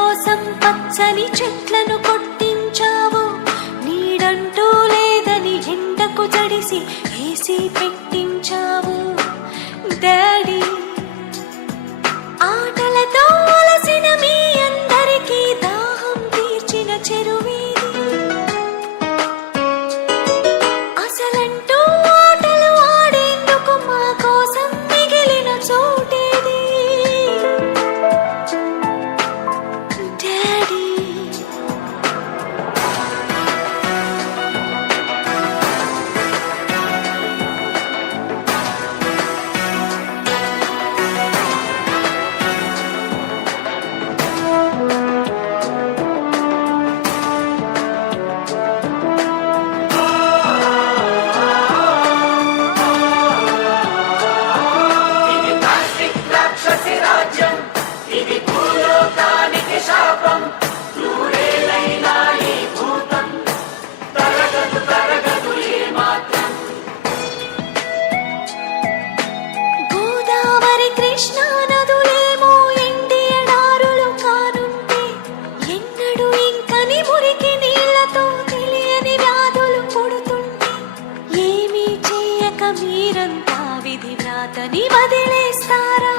కోసం పచ్చని చెట్లను కొట్టించావు. నీడంటూ లేదని ఎండకు జడిసి ఏసీ పెట్టించావు. డాడీ, ఆటలతో అలసిన మీ అందరికీ దాహం తీర్చిన చెరువేది. అసలంటూ ఆటలు ఆడేందుకు మా కోసం మిగిలిన చోటేది. డాడీ, గోదావరి కృష్ణా నదులేమో ఎండి ఎడారులు కానుంటే, ఎన్నడూ ఇంకని మురికి నీళ్లతో తెలియని వ్యాధులు పుడుతుంటే, ఏమీ చేయక మీరంతా విధి వ్రాతని వదిలేస్తారా?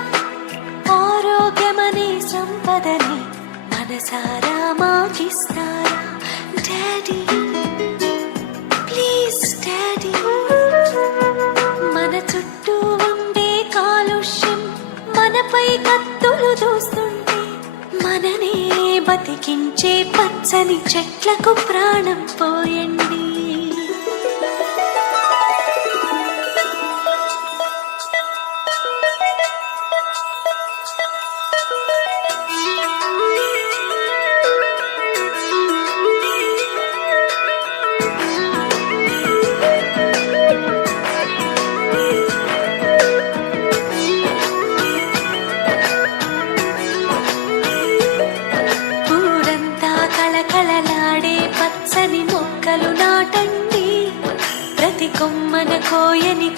ఆరోగ్యమనే సంపదని మనసారా మాకిస్తారా? Daddy, please daddy. మన చుట్టూ ఉండే కాలుష్యం మనపై కత్తులు దూస్తుంటే, మననే బతికించే పచ్చని చెట్లకు ప్రాణం పోయండి. ఊరంతా కళకళలాడే పచ్చని మొక్కలు నాటండి. ప్రతి కొమ్మన కోయని